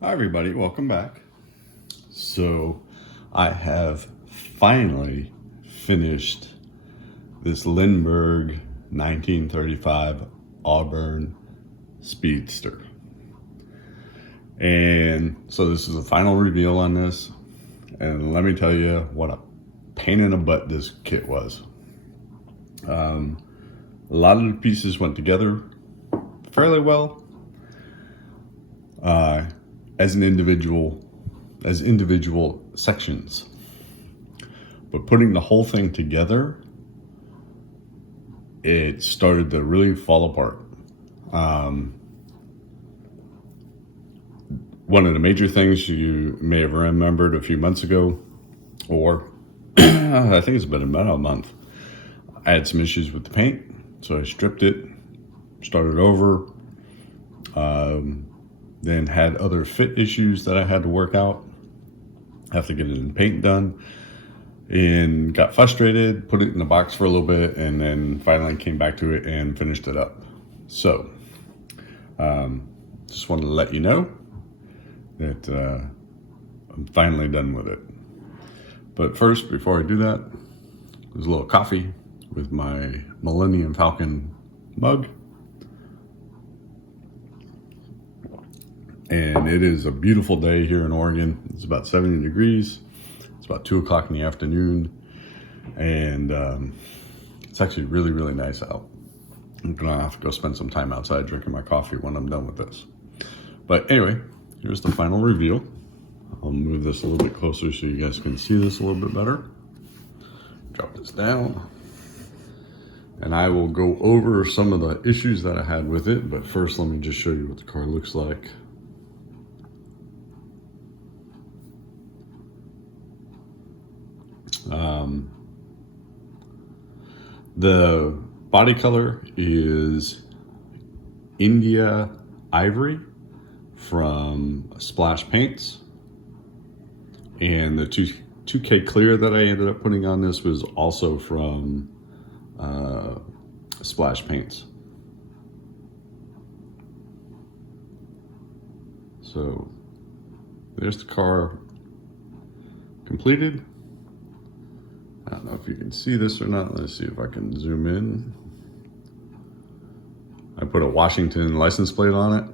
Hi everybody, welcome back. So I have finally finished this Lindberg 1935 Auburn Speedster. And so this is a final reveal on this. And let me tell you what a pain in the butt this kit was. A lot of the pieces went together fairly well. As individual sections, but putting the whole thing together, it started to really fall apart. One of the major things you may have remembered a few months ago, or I think it's been about a month, I had some issues with the paint, so I stripped it, started over, then had other fit issues that I had to work out. Have to get it in paint done, and got frustrated, put it in the box for a little bit, and then finally came back to it and finished it up. So just wanted to let you know that I'm finally done with it. But first, before I do that, there's a little coffee with my Millennium Falcon mug. And it is a beautiful day here in Oregon. It's about 70 degrees. It's about 2 o'clock in the afternoon. And it's actually really, really nice out. I'm gonna have to go spend some time outside drinking my coffee when I'm done with this. But anyway, here's the final reveal. I'll move this a little bit closer so you guys can see this a little bit better. Drop this down. And I will go over some of the issues that I had with it. But first, let me just show you what the car looks like. The body color is India Ivory from Splash Paints, and the 2K Clear that I ended up putting on this was also from Splash Paints. So there's the car completed. I don't know if you can see this or not. Let's see if I can zoom in. I put a Washington license plate on it.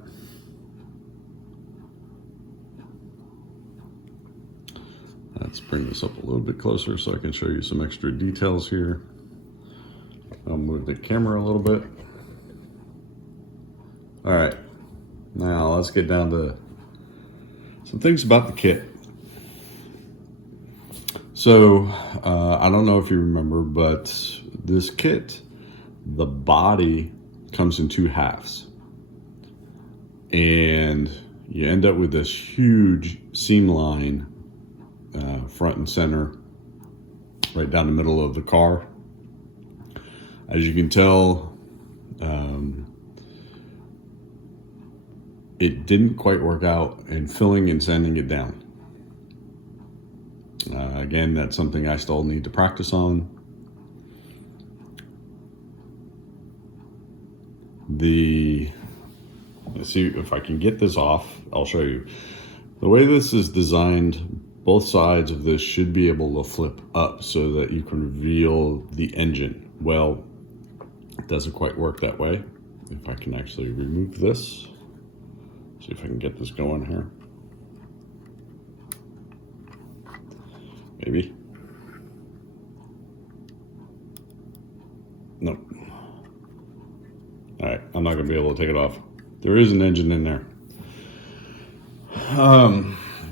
Let's bring this up a little bit closer so I can show you some extra details here. I'll move the camera a little bit. All right, now let's get down to some things about the kit. So, I don't know if you remember, but this kit, the body comes in 2 halves. And you end up with this huge seam line front and center, right down the middle of the car. As you can tell, it didn't quite work out in filling and sanding it down. Again, that's something I still need to practice on. Let's see if I can get this off. I'll show you. The way this is designed, both sides of this should be able to flip up so that you can reveal the engine. Well, it doesn't quite work that way. If I can actually remove this, see if I can get this going here. Maybe. Nope. All right, I'm not gonna be able to take it off. There is an engine in there.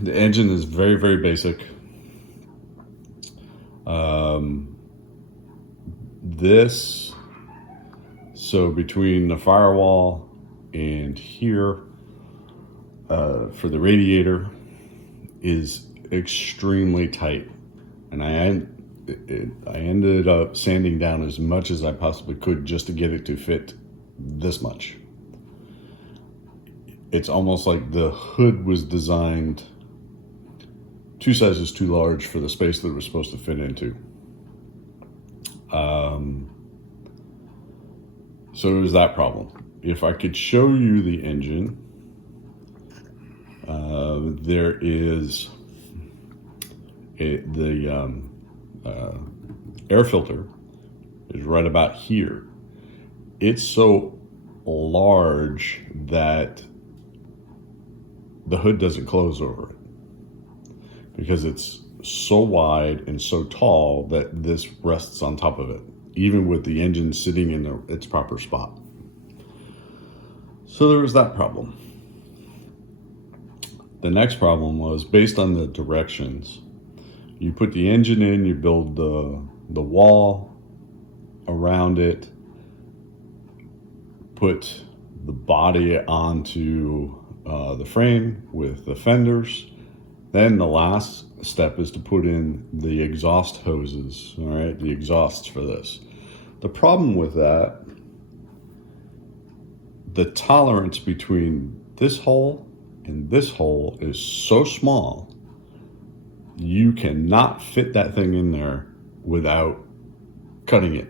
The engine is very, very basic. So between the firewall and here, for the radiator, is extremely tight. And I ended up sanding down as much as I possibly could just to get it to fit this much. It's almost like the hood was designed 2 sizes too large for the space that it was supposed to fit into. So it was that problem. If I could show you the engine, There is the air filter is right about here. It's so large that the hood doesn't close over it because it's so wide and so tall that this rests on top of it, even with the engine sitting in its proper spot. So there was that problem. The next problem was based on the directions. You put the engine in, you build the wall around it, put the body onto the frame with the fenders. Then the last step is to put in the exhaust hoses, all right, the exhausts for this. The problem with that, the tolerance between this hole and this hole is so small, you cannot fit that thing in there without cutting it.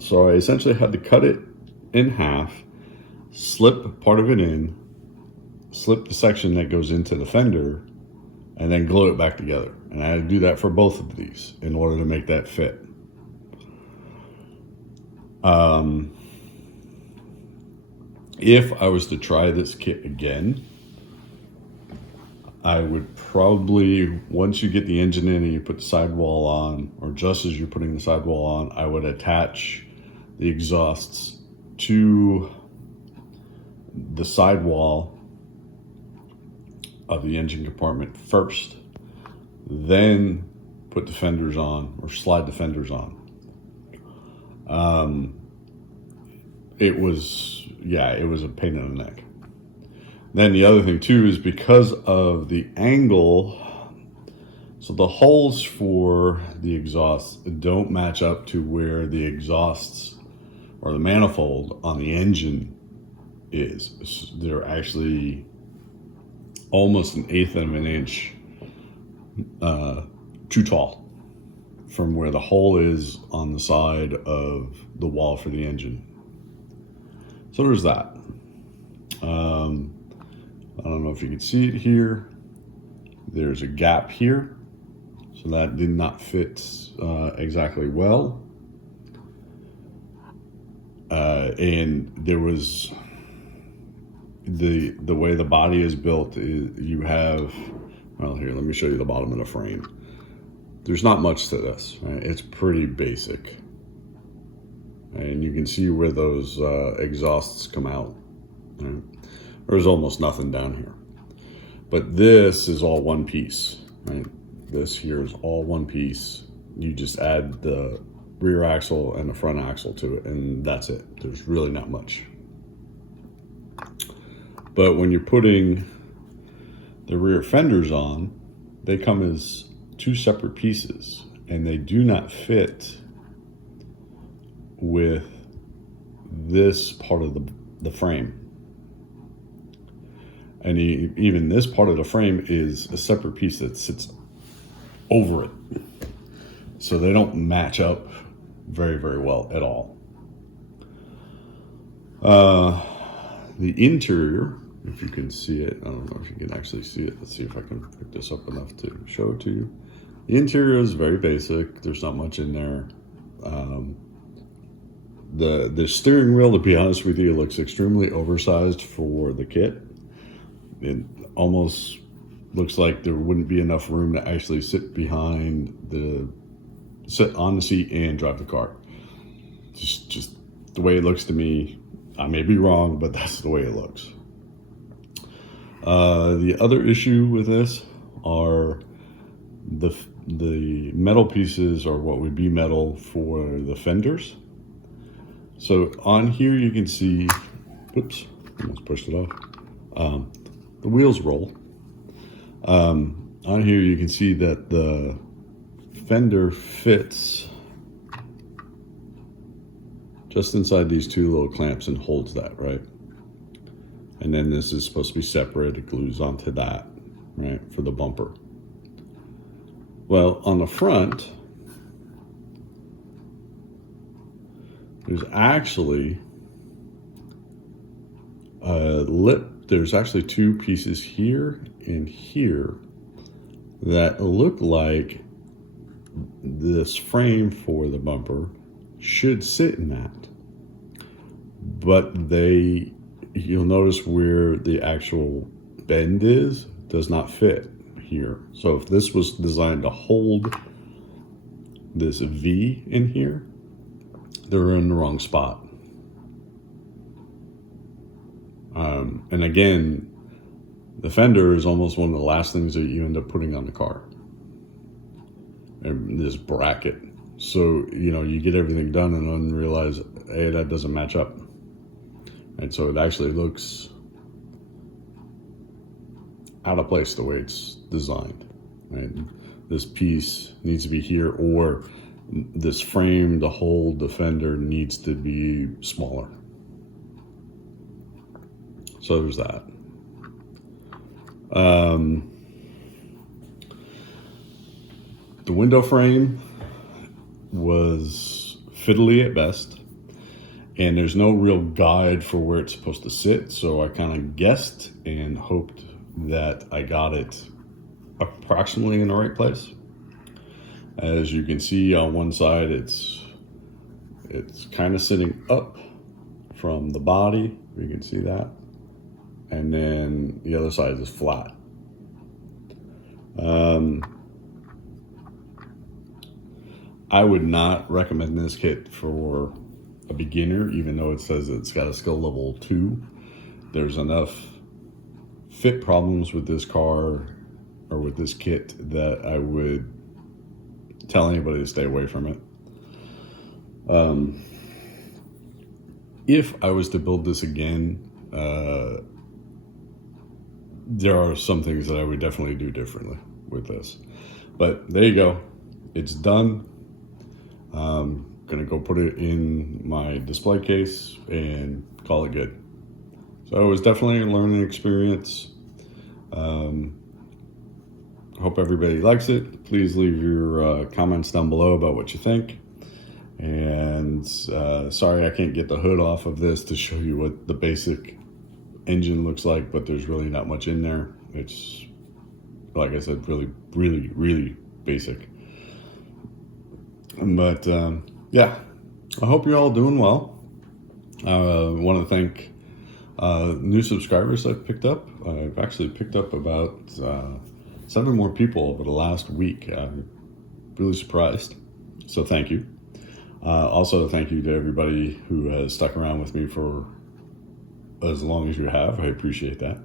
So I essentially had to cut it in half, slip part of it in, slip the section that goes into the fender, and then glue it back together. And I had to do that for both of these in order to make that fit. If I was to try this kit again, I would probably, once you get the engine in and you put the sidewall on, or just as you're putting the sidewall on, I would attach the exhausts to the sidewall of the engine compartment first, then put the fenders on or slide the fenders on. It was a pain in the neck. Then the other thing too is because of the angle, so the holes for the exhausts don't match up to where the exhausts or the manifold on the engine is. They're actually almost 1/8 of an inch too tall from where the hole is on the side of the wall for the engine. So there's that. I don't know if you can see it here. There's a gap here, so that did not fit exactly well. And there was the way the body is built. You have, well, here, let me show you the bottom of the frame. There's not much to this, right? It's pretty basic. And you can see where those exhausts come out. Right? There's almost nothing down here. But this is all one piece, right? This here is all one piece. You just add the rear axle and the front axle to it, and that's it. There's really not much. But when you're putting the rear fenders on, they come as two separate pieces, and they do not fit with this part of the frame. And even this part of the frame is a separate piece that sits over it. So they don't match up very, very well at all. The interior, if you can see it, I don't know if you can actually see it. Let's see if I can pick this up enough to show it to you. The interior is very basic. There's not much in there. The steering wheel, to be honest with you, looks extremely oversized for the kit. It almost looks like there wouldn't be enough room to actually sit on the seat and drive the car. Just the way it looks to me. I may be wrong, but that's the way it looks. The other issue with this are the metal pieces, or what would be metal for the fenders. So on here you can see, oops, almost pushed it off. The wheels roll. On here you can see that the fender fits just inside these two little clamps and holds that, right? And then this is supposed to be separate. It glues onto that, right, for the bumper. Well, on the front, there's actually a lip there's actually two pieces here and here that look like this frame for the bumper should sit in that, but you'll notice where the actual bend does not fit here. So if this was designed to hold this V in here, they're in the wrong spot. And again, the fender is almost one of the last things that you end up putting on the car. And this bracket. So, you get everything done and then realize, hey, that doesn't match up. And so it actually looks out of place the way it's designed. Right? This piece needs to be here, or this frame to hold the fender needs to be smaller. So there's that. The window frame was fiddly at best, and there's no real guide for where it's supposed to sit, so I kind of guessed and hoped that I got it approximately in the right place. As you can see on one side, it's kind of sitting up from the body, you can see that, and then the other side is flat. I would not recommend this kit for a beginner, even though it says it's got a skill level 2. There's enough fit problems with this car or with this kit that I would tell anybody to stay away from it. If I was to build this again, there are some things that I would definitely do differently with this. But there you go. It's done. I'm gonna go put it in my display case and call it good. So it was definitely a learning experience. Hope everybody likes it. Please leave your comments down below about what you think. And sorry I can't get the hood off of this to show you what the basic engine looks like, but there's really not much in there. It's, like I said, really basic. But yeah, I hope you're all doing well. I want to thank new subscribers I've picked up. I've actually picked up about 7 more people over the last week. I'm really surprised. So thank you. Also, thank you to everybody who has stuck around with me for as long as you have. I appreciate that.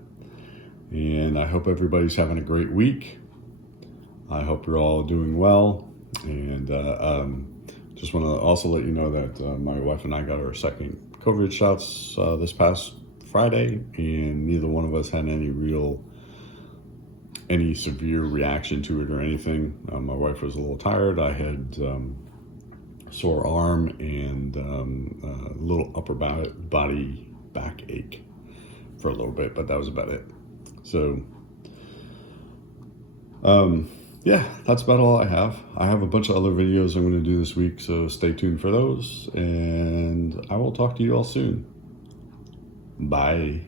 And I hope everybody's having a great week. I hope you're all doing well. And just want to also let you know that my wife and I got our second COVID shots this past Friday, and neither one of us had any severe reaction to it or anything. My wife was a little tired. I had sore arm and a little upper body backache for a little bit, but that was about it. So yeah, that's about all I have. I have a bunch of other videos I'm going to do this week, so stay tuned for those, and I will talk to you all soon. Bye.